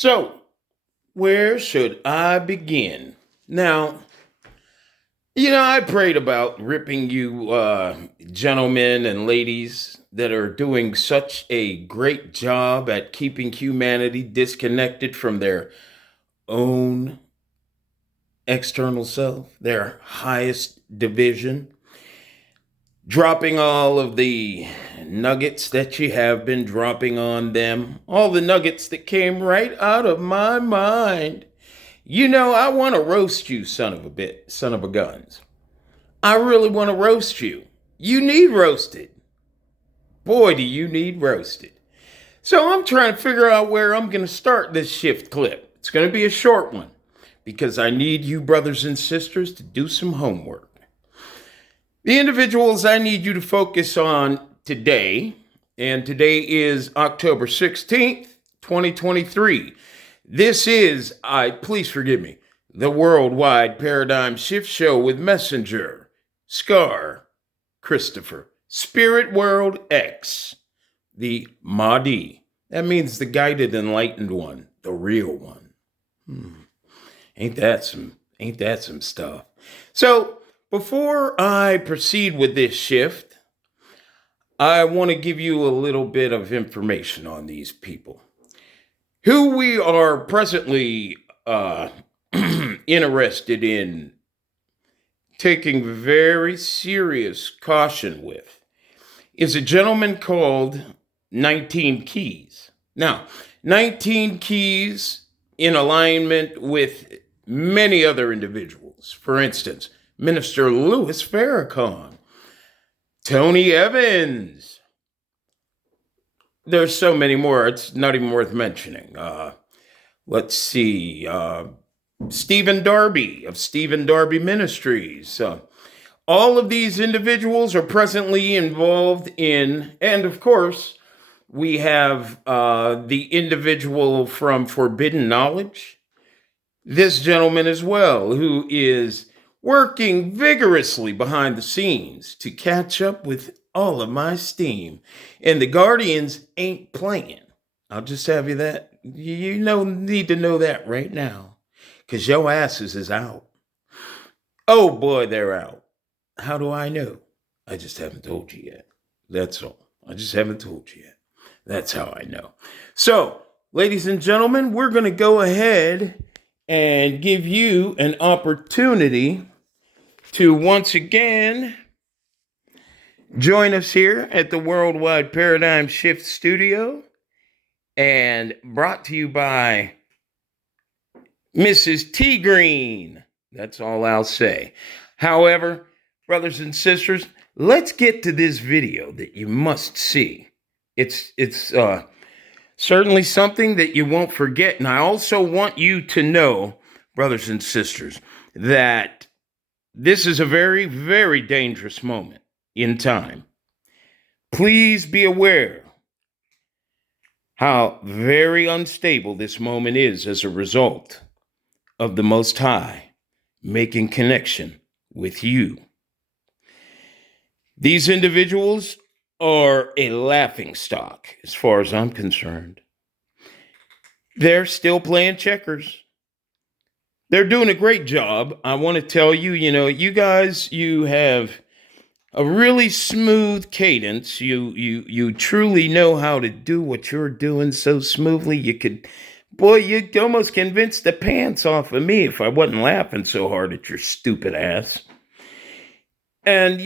So, where should I begin? Now, I prayed about ripping you gentlemen and ladies that are doing such a great job at keeping humanity disconnected from their own external self, their highest division, dropping all of the nuggets that you have been dropping on them, all the nuggets that came right out of my mind. I want to roast you, son of a guns. I really want to roast you. You need roasted. Boy, do you need roasted. So I'm trying to figure out where I'm going to start this shift clip. It's going to be a short one because I need you brothers and sisters to do some homework. The individuals I need you to focus on today, and today is October 16th, 2023. This is, please forgive me, the Worldwide Paradigm Shift Show with Messenger, Scar, Christopher, Spirit World X, the Mahdi. That means the guided enlightened one, the real one. Ain't that some stuff? So, before I proceed with this shift, I want to give you a little bit of information on these people. Who we are presently interested in taking very serious caution with is a gentleman called 19 Keys. Now, 19 Keys in alignment with many other individuals. For instance, Minister Louis Farrakhan, Tony Evans. There's so many more, it's not even worth mentioning. Let's see, Stephen Darby of Stephen Darby Ministries. All of these individuals are presently involved in, and of course, we have the individual from Forbidden Knowledge, this gentleman as well, who is working vigorously behind the scenes to catch up with all of my steam. And the Guardians ain't playing. I'll just have you that. Need to know that right now. Because your asses is out. Oh boy, they're out. How do I know? I just haven't told you yet. That's all. I just haven't told you yet. That's how I know. So, ladies and gentlemen, we're going to go ahead and give you an opportunity to once again join us here at the Worldwide Paradigm Shift Studio, and brought to you by Mrs. T. Green. That's all I'll say. However, brothers and sisters, let's get to this video that you must see. It's certainly something that you won't forget. And I also want you to know, brothers and sisters, that this is a very, very dangerous moment in time. Please be aware how very unstable this moment is as a result of the Most High making connection with you. These individuals are a laughingstock as far as I'm concerned. They're still playing checkers. They're doing a great job. I want to tell you, you guys, you have a really smooth cadence. You truly know how to do what you're doing so smoothly. You'd almost convince the pants off of me if I wasn't laughing so hard at your stupid ass. And,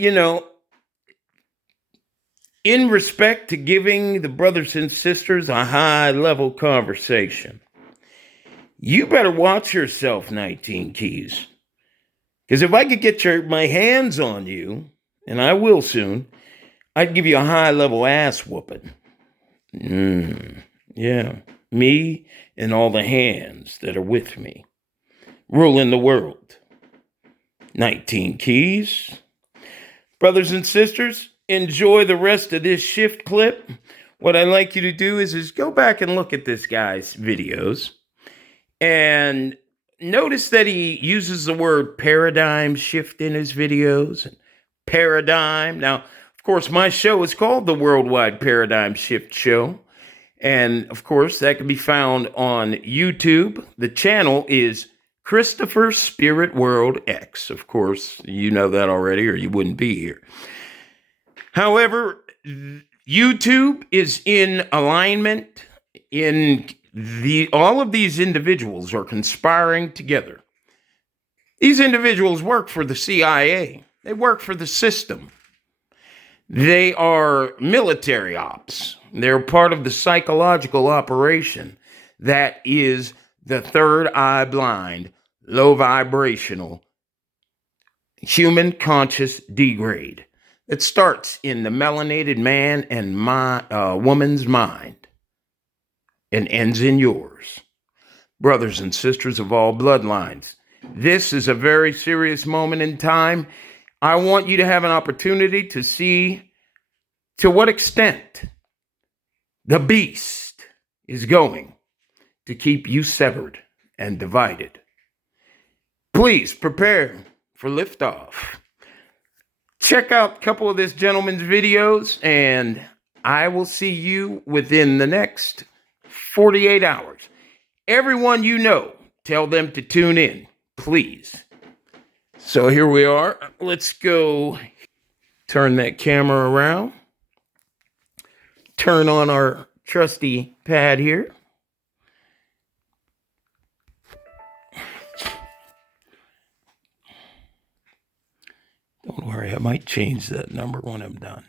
in respect to giving the brothers and sisters a high-level conversation, you better watch yourself, 19 Keys. Because if I could get my hands on you, and I will soon, I'd give you a high-level ass whooping. Yeah, me and all the hands that are with me, ruling the world. 19 Keys. Brothers and sisters, enjoy the rest of this shift clip. What I'd like you to do is go back and look at this guy's videos and notice that he uses the word paradigm shift in his videos. Paradigm. Now, of course, my show is called the Worldwide Paradigm Shift Show. And of course, that can be found on YouTube. The channel is Christopher Spirit World X. Of course, you know that already, or you wouldn't be here. However, YouTube is in alignment in all of these individuals are conspiring together. These individuals work for the CIA. They work for the system. They are military ops. They're part of the psychological operation that is the third eye blind, low vibrational, human conscious degrade that starts in the melanated man and woman's mind and ends in yours. Brothers and sisters of all bloodlines, this is a very serious moment in time. I want you to have an opportunity to see to what extent the beast is going to keep you severed and divided. Please prepare for liftoff. Check out a couple of this gentleman's videos, and I will see you within the next 48 hours. Everyone you know, tell them to tune in, please. So here we are. Let's go turn that camera around. Turn on our trusty pad here. Don't worry, I might change that number when I'm done.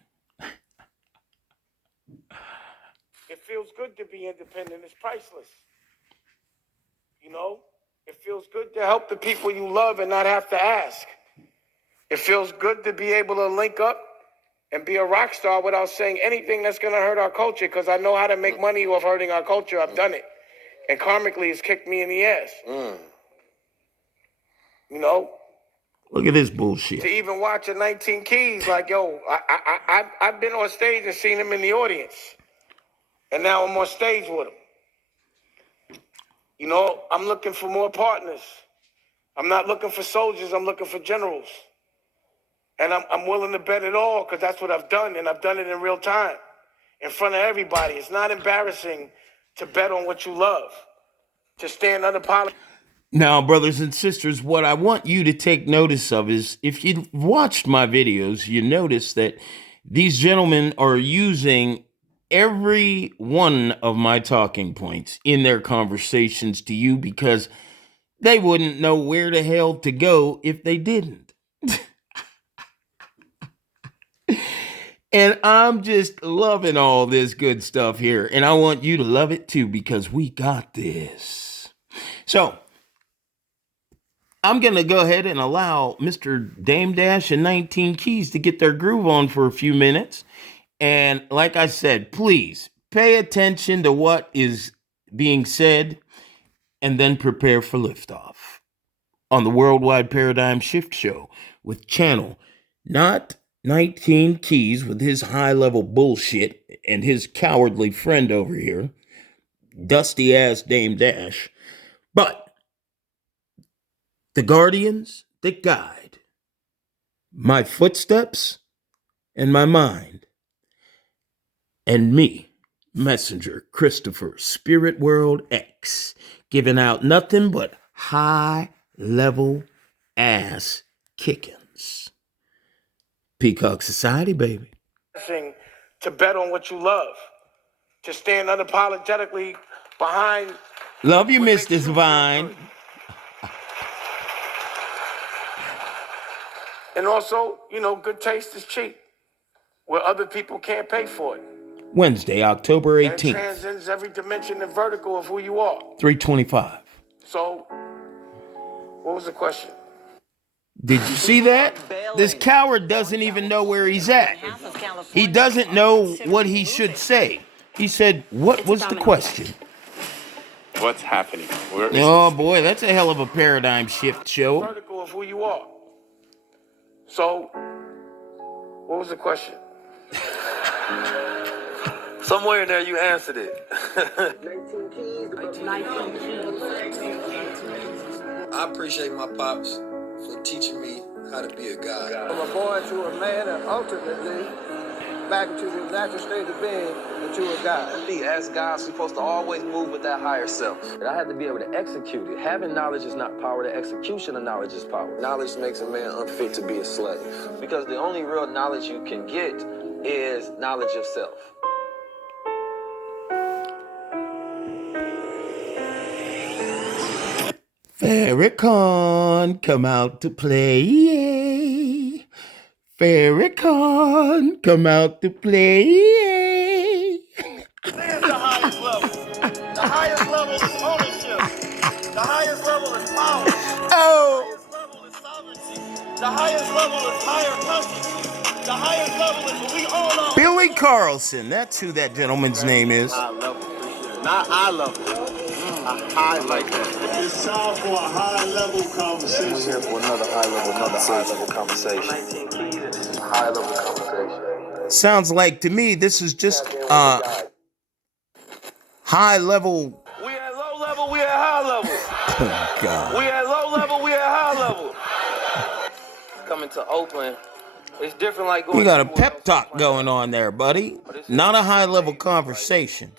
It feels good to be independent. It's priceless. You know, it feels good to help the people you love and not have to ask. It feels good to be able to link up and be a rock star without saying anything that's going to hurt our culture, because I know how to make money off hurting our culture. I've done it. And karmically, it's kicked me in the ass. You know? Look at this bullshit. To even watch a 19 Keys, like, yo, I've been on stage and seen him in the audience. And now I'm on stage with him. You know, I'm looking for more partners. I'm not looking for soldiers, I'm looking for generals. And I'm willing to bet it all, because that's what I've done, and I've done it in real time, in front of everybody. It's not embarrassing to bet on what you love, to stand unapologetic. Now, brothers and sisters, what I want you to take notice of is, if you watched my videos, you notice that these gentlemen are using every one of my talking points in their conversations to you, because they wouldn't know where the hell to go if they didn't. And I'm just loving all this good stuff here. And I want you to love it too, because we got this. So I'm going to go ahead and allow Mr. Dame Dash and 19 Keys to get their groove on for a few minutes. And like I said, please pay attention to what is being said and then prepare for liftoff on the Worldwide Paradigm Shift Show with channel, not 19 Keys with his high-level bullshit and his cowardly friend over here, dusty-ass Dame Dash, but the guardians that guide my footsteps and my mind, and me, Messenger Christopher Spirit World X, giving out nothing but high-level ass kickings. Peacock Society, baby. To bet on what you love, to stand unapologetically behind. Love you, Mr. Vine. And also, you know, good taste is cheap, where other people can't pay for it. Wednesday, October 18th. And it transcends every dimension and vertical of who you are. 325. So, what was the question? Did you see that? This coward doesn't even know where he's at. He doesn't know what he should say. He said, what was the question? What's happening? Oh boy, that's a hell of a paradigm shift show. Vertical of who you are. So, what was the question? Somewhere in there you answered it. 19 keys. I appreciate my pops for teaching me how to be a guy. From a boy to a man, and ultimately back into the natural state of being into a God. As God, we're supposed to always move with that higher self. And I had to be able to execute it. Having knowledge is not power. The execution of knowledge is power. Knowledge makes a man unfit to be a slave. Because the only real knowledge you can get is knowledge of self. Farrakhan, come out to play. Farrakhan, come out to play. This is the highest level. The highest level is ownership. The highest level is power. Oh. The highest level is sovereignty. The highest level is higher consciousness. The highest level is when we own our Billy Carlson, that's who that gentleman's name is. high level. Not eye level. A high like that. It's time for a high-level conversation. We're here for another high-level conversation. 19 keys and this is a high-level conversation. Sounds like to me this is just high level. We at low level, we at high level. Oh, God. We at low level, we at high level. Coming to Oakland, it's different like going You got a anywhere pep else talk on the planet. going on there, buddy. Not a high level conversation.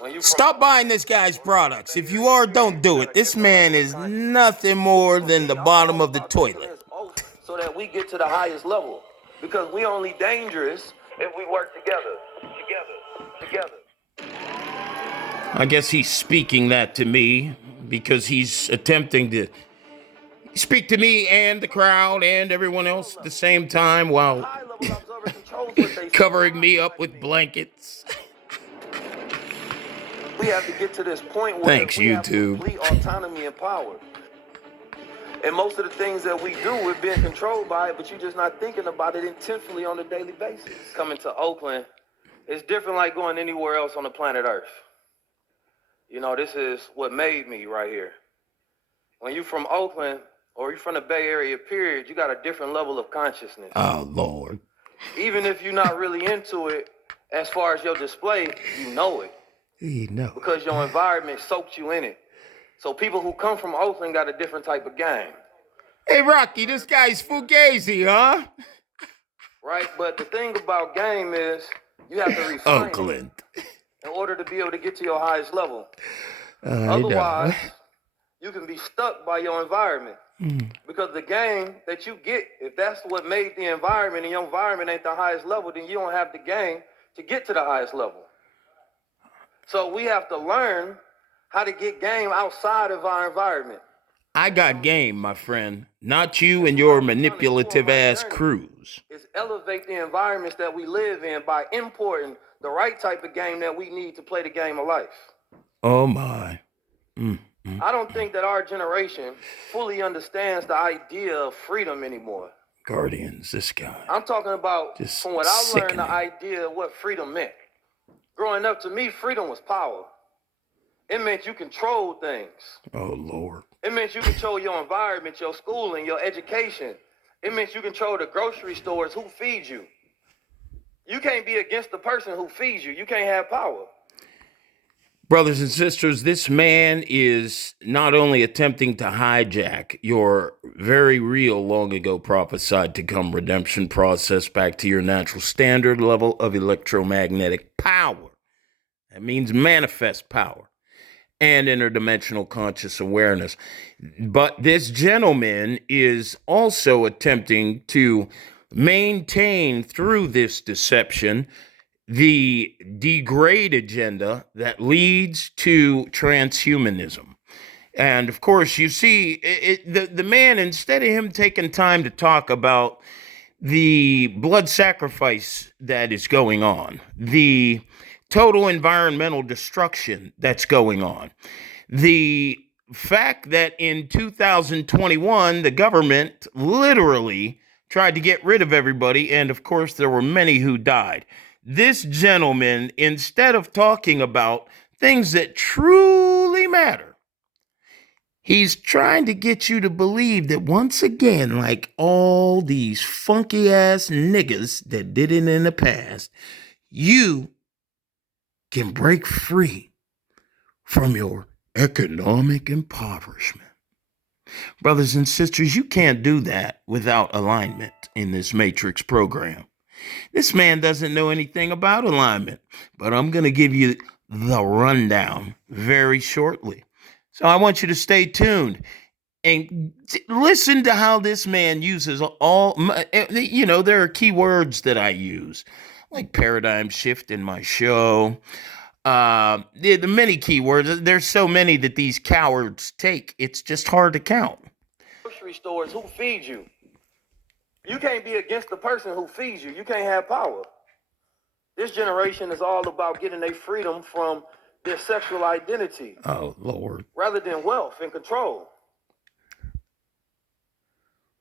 When you Stop buying this guy's products. If you are, don't do it. This man is nothing more than the bottom of the toilet. So that we get to the highest level. Because we only dangerous if we work together. I guess he's speaking that to me because he's attempting to speak to me and the crowd and everyone else at the same time while High-level observer controls what they covering me up with blankets. We have to get to this point where Thanks, we have YouTube. complete autonomy and power. And most of the things that we do, we're being controlled by it, but you're just not thinking about it intensely on a daily basis. Coming to Oakland, it's different like going anywhere else on the planet Earth. You know, this is what made me right here. When you're from Oakland or you're from the Bay Area, period, you got a different level of consciousness. Oh, Lord. Even if you're not really into it, as far as your display, you know it. You know. Because your environment soaked you in it. So people who come from Oakland got a different type of game. Hey, Rocky, this guy's fugazi, huh? Right? But the thing about game is you have to refine Oakland. it in order to be able to get to your highest level. I know. Otherwise, you can be stuck by your environment. Because the game that you get, if that's what made the environment and your environment ain't the highest level, then you don't have the game to get to the highest level. So we have to learn how to get game outside of our environment. I got game, my friend. Not you and your manipulative ass crews. Is elevate the environments that we live in by importing the right type of game that we need to play the game of life. Oh, my. I don't think that our generation fully understands the idea of freedom anymore. Guardians, this guy. I'm talking about Just from what I learned, sickening. the idea of what freedom meant. Growing up, to me, freedom was power. It meant you controlled things. Oh, Lord. It meant you control your environment, your schooling, your education. It meant you control the grocery stores, who feeds you. You can't be against the person who feeds you. You can't have power. Brothers and sisters, this man is not only attempting to hijack your very real, long ago prophesied to come redemption process back to your natural standard level of electromagnetic power. That means manifest power and interdimensional conscious awareness. But this gentleman is also attempting to maintain through this deception the degrade agenda that leads to transhumanism. And of course, you see, the man, instead of him taking time to talk about the blood sacrifice that is going on, the total environmental destruction that's going on, the fact that in 2021, the government literally tried to get rid of everybody, and of course, there were many who died. This gentleman, instead of talking about things that truly matter, he's trying to get you to believe that once again, like all these funky ass niggas that did it in the past, you can break free from your economic impoverishment. Brothers and sisters, you can't do that without alignment in this Matrix program. This man doesn't know anything about alignment, but I'm going to give you the rundown very shortly. So I want you to stay tuned and listen to how this man uses there are key words that I use, like paradigm shift in my show. The many keywords. There's so many that these cowards take. It's just hard to count. Grocery stores, who feeds you? You can't be against the person who feeds you. You can't have power. This generation is all about getting their freedom from their sexual identity. Oh, Lord. Rather than wealth and control.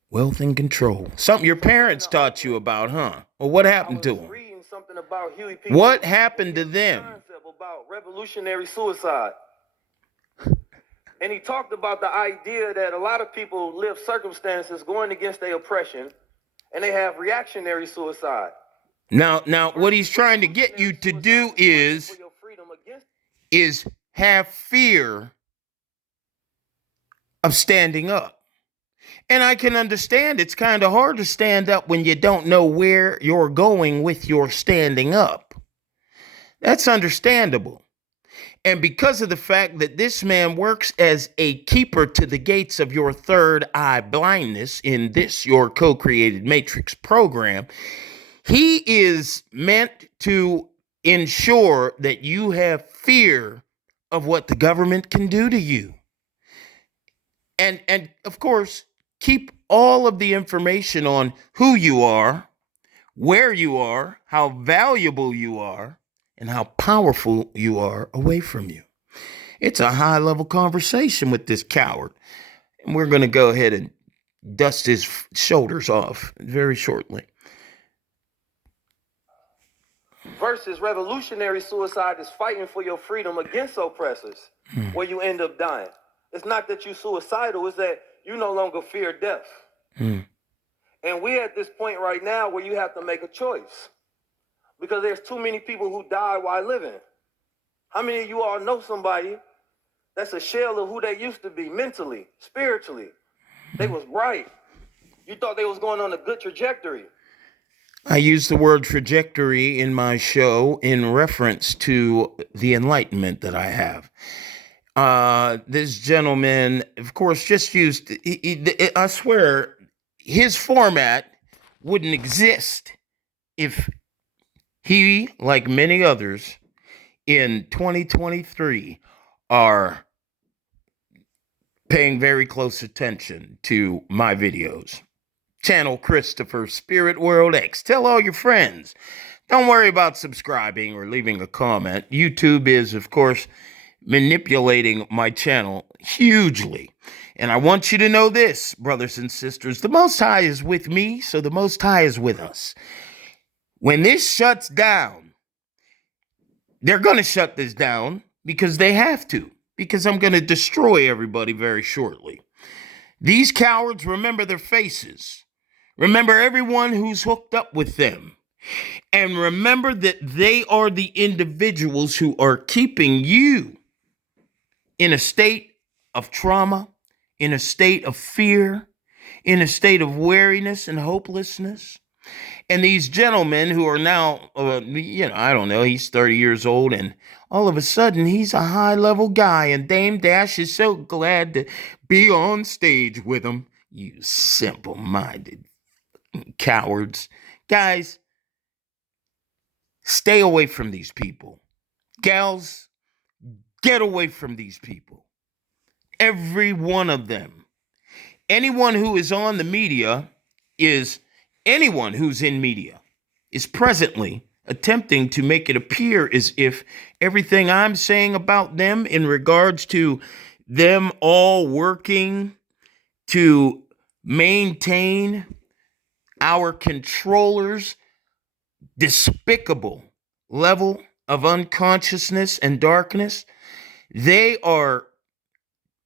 Wealth and control. Something your parents taught you about, huh? Well, what happened to them? Reading something about Huey P. What happened to them? About revolutionary suicide. And he talked about the idea that a lot of people live circumstances going against their oppression, and they have reactionary suicide. Now, what he's trying to get you to do is have fear of standing up. And I can understand it's kind of hard to stand up when you don't know where you're going with your standing up. That's understandable. And because of the fact that this man works as a keeper to the gates of your third eye blindness in this, your co-created matrix program, he is meant to ensure that you have fear of what the government can do to you. And of course, keep all of the information on who you are, where you are, how valuable you are, and how powerful you are away from you. It's a high-level conversation with this coward. And we're going to go ahead and dust his shoulders off very shortly. Versus revolutionary suicide is fighting for your freedom against oppressors, where you end up dying. It's not that you're suicidal, it's that you no longer fear death. And we're at this point right now where you have to make a choice. Because there's too many people who die while living. How many of you all know somebody that's a shell of who they used to be mentally, spiritually? They was bright. You thought they was going on a good trajectory. I use the word trajectory in my show in reference to the enlightenment that I have. This gentleman, of course, just used, I swear, his format wouldn't exist if he, like many others in 2023, are paying very close attention to my videos. Channel Christopher Spirit World X. Tell all your friends. Don't worry about subscribing or leaving a comment. YouTube is, of course, manipulating my channel hugely. And I want you to know this, brothers and sisters. The Most High is with me, so the Most High is with us. When this shuts down, they're going to shut this down because they have to. Because I'm going to destroy everybody very shortly. These cowards, remember their faces. Remember everyone who's hooked up with them. And remember that they are the individuals who are keeping you in a state of trauma, in a state of fear, in a state of weariness and hopelessness. And these gentlemen who are now, I don't know, he's 30 years old, and all of a sudden he's a high-level guy, and Dame Dash is so glad to be on stage with him. You simple-minded cowards. Guys, stay away from these people. Gals, get away from these people. Every one of them. Anyone who is on the media anyone who's in media is presently attempting to make it appear as if everything I'm saying about them in regards to them all working to maintain our controllers' despicable level of unconsciousness and darkness, they are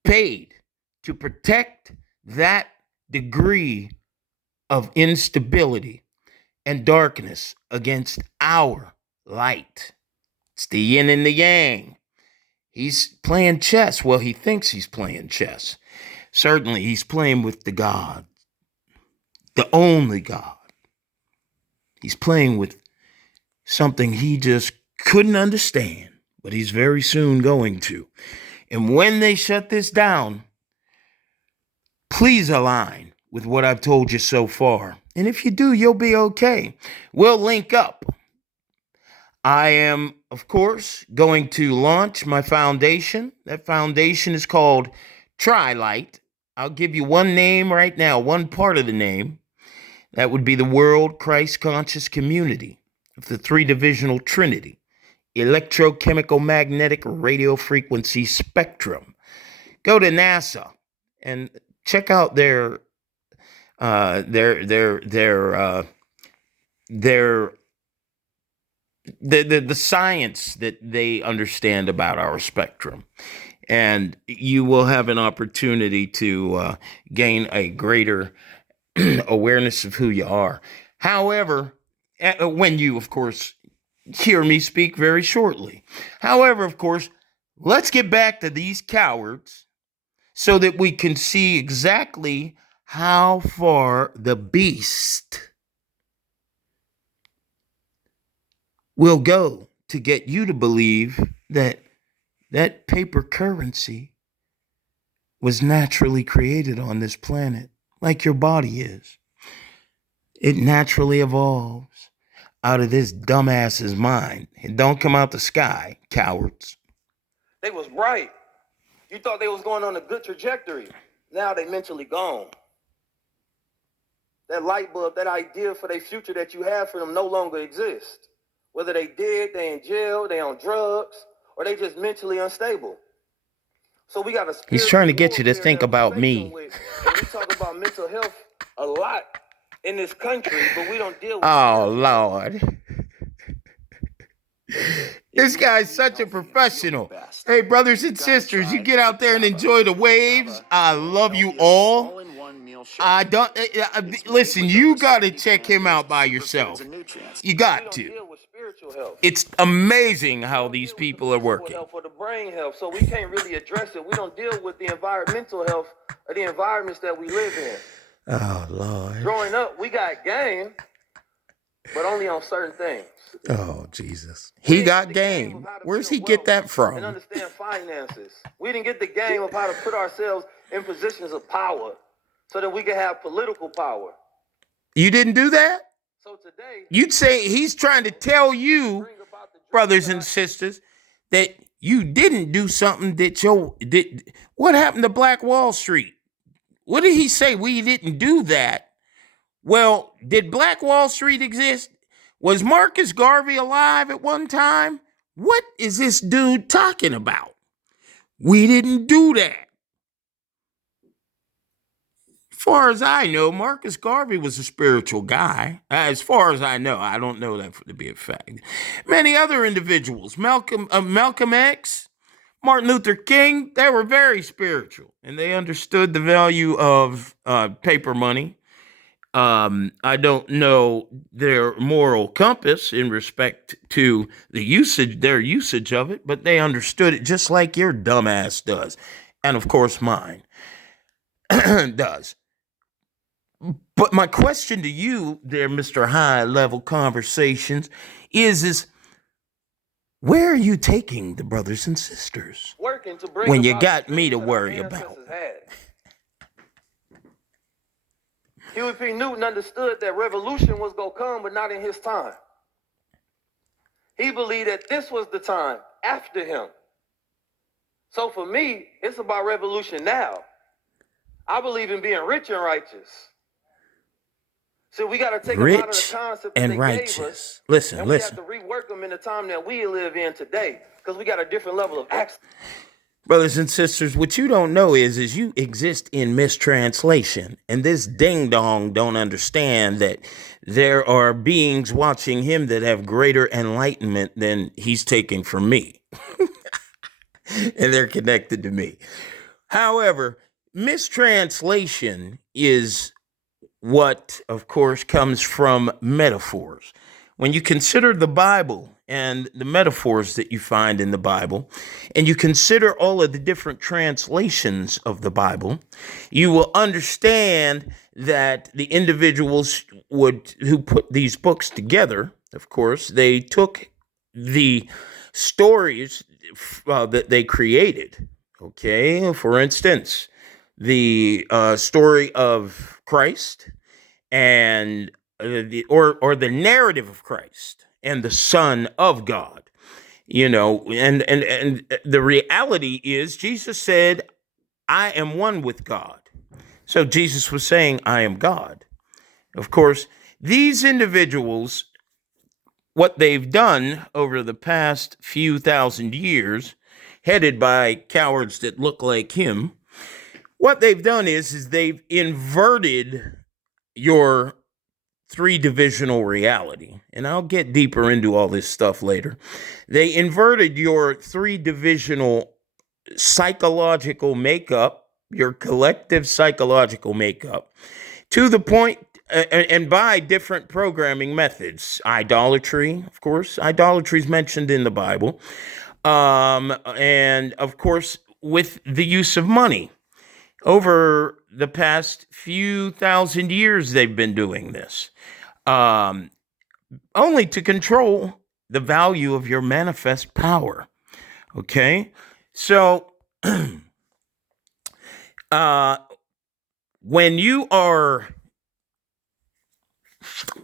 paid to protect that degree of instability and darkness against our light. It's the yin and the yang. He's playing chess. Well, he thinks he's playing chess. Certainly, he's playing with the God, the only God. He's playing with something he just couldn't understand, but he's very soon going to. And when they shut this down, please align with what I've told you so far. And if you do, you'll be okay. We'll link up. I am, of course, going to launch my foundation. That foundation is called Trilight. I'll give you one name right now, one part of the name. That would be the World Christ Conscious Community of the Three Divisional Trinity, Electrochemical Magnetic Radio Frequency Spectrum. Go to NASA and check out their the science that they understand about our spectrum, and you will have an opportunity to gain a greater awareness of who you are. However, when you, of course, hear me speak very shortly. However, of course, let's get back to these cowards so that we can see exactly how far the beast will go to get you to believe that that paper currency was naturally created on this planet, like your body is. It naturally evolves out of this dumbass's mind. It don't come out the sky, cowards. They was bright. You thought they was going on a good trajectory. Now they mentally gone. That light bulb, that idea for their future that you have for them no longer exists. Whether they did, they in jail, they on drugs, or they just mentally unstable. So we got a He's trying to get you to think about me. With, and we talk about mental health a lot in this country, but we don't deal with Oh, Lord. This guy's such a professional. Hey, brothers and sisters, you get out there and enjoy the waves. I love you all. I don't listen. You got to check him out by yourself. You got to. It's amazing how these people are working. For the brain health, so we can't really address it. We don't deal with the environmental health of the environments that we live in. Oh, Lord. Growing up, we got game, but only on certain things. Oh, Jesus. He got game. Where's he get that from? And understand finances. We didn't get the game of how to put ourselves in positions of power so that we can have political power. You didn't do that? So today, you'd say he's trying to tell you, brothers and sisters, that you didn't do something that what happened to Black Wall Street? What did he say? We didn't do that. Well, did Black Wall Street exist? Was Marcus Garvey alive at one time? What is this dude talking about? We didn't do that. As far as I know, Marcus Garvey was a spiritual guy. As far as I know, I don't know that to be a fact. Many other individuals, Malcolm X, Martin Luther King, they were very spiritual, and they understood the value of paper money. I don't know their moral compass in respect to their usage of it, but they understood it just like your dumbass does, and of course mine does. But my question to you, there, Mr. High Level Conversations, is where are you taking the brothers and sisters working to bring when you got me to worry about? Huey P. Newton understood that revolution was going to come, but not in his time. He believed that this was the time after him. So for me, it's about revolution now. I believe in being rich and righteous. So we got to take a lot of the concepts that they gave us. Listen. We have to rework them in the time that we live in today, because we got a different level of access. Brothers and sisters, what you don't know is you exist in mistranslation, and this ding-dong don't understand that there are beings watching him that have greater enlightenment than he's taking from me. And they're connected to me. However, mistranslation is what, of course, comes from metaphors. When you consider the Bible and the metaphors that you find in the Bible, and you consider all of the different translations of the Bible, you will understand that the individuals who put these books together, of course, they took the stories that they created. Okay, for instance, the story of Christ and the narrative of Christ and the Son of God. And the reality is Jesus said, I am one with God. So Jesus was saying, I am God. Of course, these individuals, what they've done over the past few thousand years, headed by cowards that look like him, what they've done is they've inverted your three divisional reality. And I'll get deeper into all this stuff later. They inverted your three divisional psychological makeup, your collective psychological makeup, to the point, and by different programming methods. Idolatry, of course. Idolatry is mentioned in the Bible. And of course, with the use of money. Over the past few thousand years, they've been doing this, only to control the value of your manifest power. Okay? So, when you are,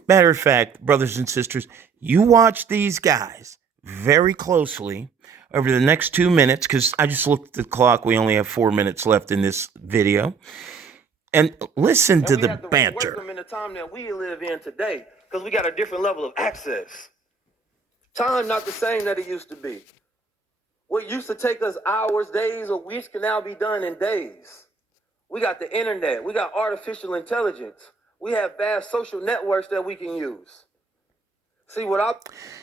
matter of fact, brothers and sisters, you watch these guys very closely over the next 2 minutes, because I just looked at the clock. We only have 4 minutes left in this video. And listen to the banter. Work them in the time that we live in today, because we got a different level of access. Time not the same that it used to be. What used to take us hours, days, or weeks can now be done in days. We got the internet. We got artificial intelligence. We have vast social networks that we can use. See what I...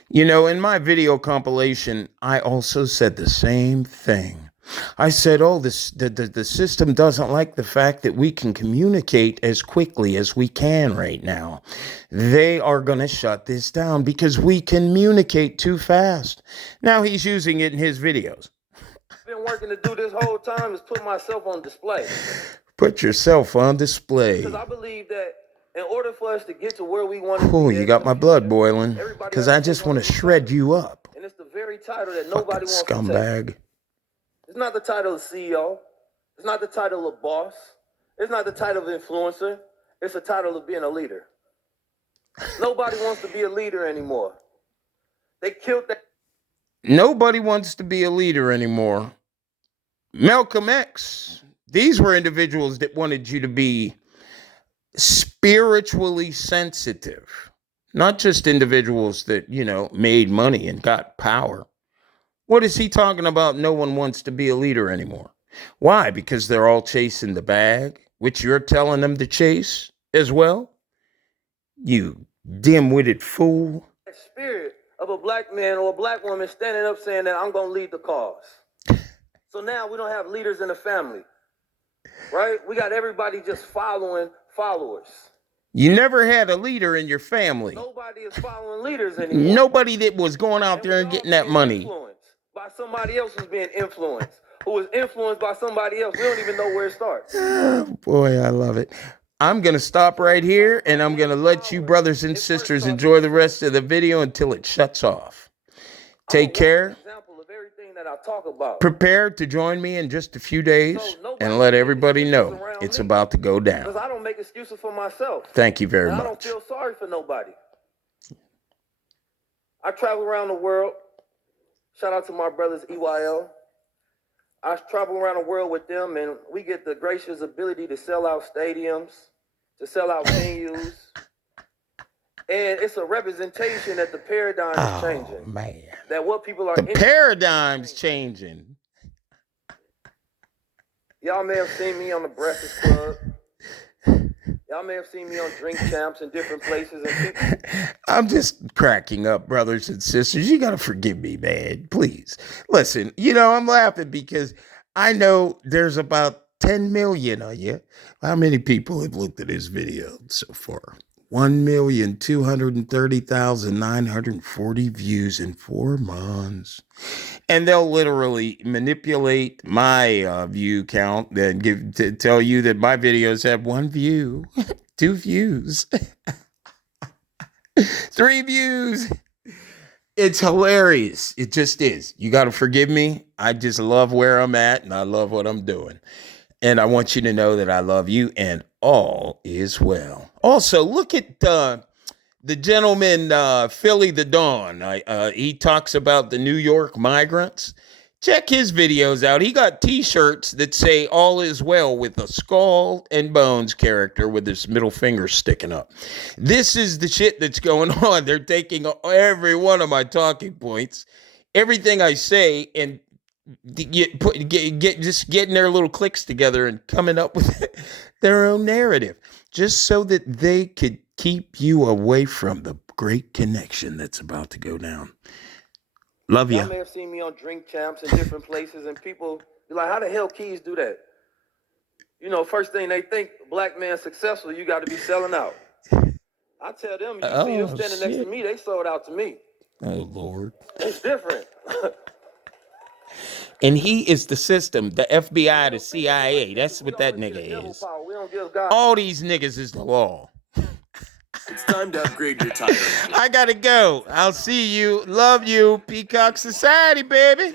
In my video compilation, I also said the same thing. I said, the system doesn't like the fact that we can communicate as quickly as we can right now. They are going to shut this down because we communicate too fast. Now he's using it in his videos. I've been working to do this whole time is put myself on display. Put yourself on display. Because I believe that in order for us to get to where we want to Oh, be, you got my blood boiling. Because I just want to shred you up. And it's the very title that nobody wants scumbag. to take. It's not the title of CEO. It's not the title of boss. It's not the title of influencer. It's the title of being a leader. Nobody wants to be a leader anymore. They killed that. Nobody wants to be a leader anymore. Malcolm X. These were individuals that wanted you to be spiritually sensitive. Not just individuals that, made money and got power. What is he talking about? No one wants to be a leader anymore. Why? Because they're all chasing the bag, which you're telling them to chase as well? You dim-witted fool. That spirit of a black man or a black woman standing up saying that I'm going to lead the cause. So now we don't have leaders in the family, right? We got everybody just following followers. You never had a leader in your family. Nobody is following leaders anymore. Nobody that was going out there and getting that money. By somebody else who's being influenced, who was influenced by somebody else. We don't even know where it starts. Oh, boy, I love it. I'm going to stop right here, and I'm going to let you brothers and sisters enjoy the rest of the video until it shuts off. Take care. Prepare to join me in just a few days and let everybody know it's about to go down. Because I don't make excuses for myself. Thank you very much. I don't feel sorry for nobody. I travel around the world. Shout out to my brothers EYL. I travel around the world with them, and we get the gracious ability to sell out stadiums, to sell out venues. And it's a representation that the paradigm is changing. Oh, man. That what people are... The paradigm's changing. Y'all may have seen me on the Breakfast Club. Y'all may have seen me on Drink Champs in different places. And I'm just cracking up, brothers and sisters. You got to forgive me, man. Please. Listen, I'm laughing because I know there's about 10 million of you. How many people have looked at this video so far? 1,230,940 views in 4 months. And they'll literally manipulate my view count and tell you that my videos have 1 view, 2 views, 3 views. It's hilarious. It just is. You got to forgive me. I just love where I'm at and I love what I'm doing. And I want you to know that I love you and all is well. Also, look at the gentleman, Philly the Dawn. He talks about the New York migrants. Check his videos out. He got t-shirts that say all is well with a Skull and Bones character with his middle finger sticking up. This is the shit that's going on. They're taking every one of my talking points, everything I say, and just getting their little clicks together and coming up with their own narrative, just so that they could keep you away from the great connection that's about to go down. Love you. Y'all may have seen me on Drink Champs in different places, and people be like, how the hell Keys do that? You know, first thing they think, black man successful, you got to be selling out. I tell them, you see them standing next to me, they sold out to me. Oh, Lord. It's different. And he is the system, the FBI, the CIA. That's what that nigga is. All these niggas is the law. It's time to upgrade your tire. I gotta go. I'll see you. Love you. Peacock Society, baby.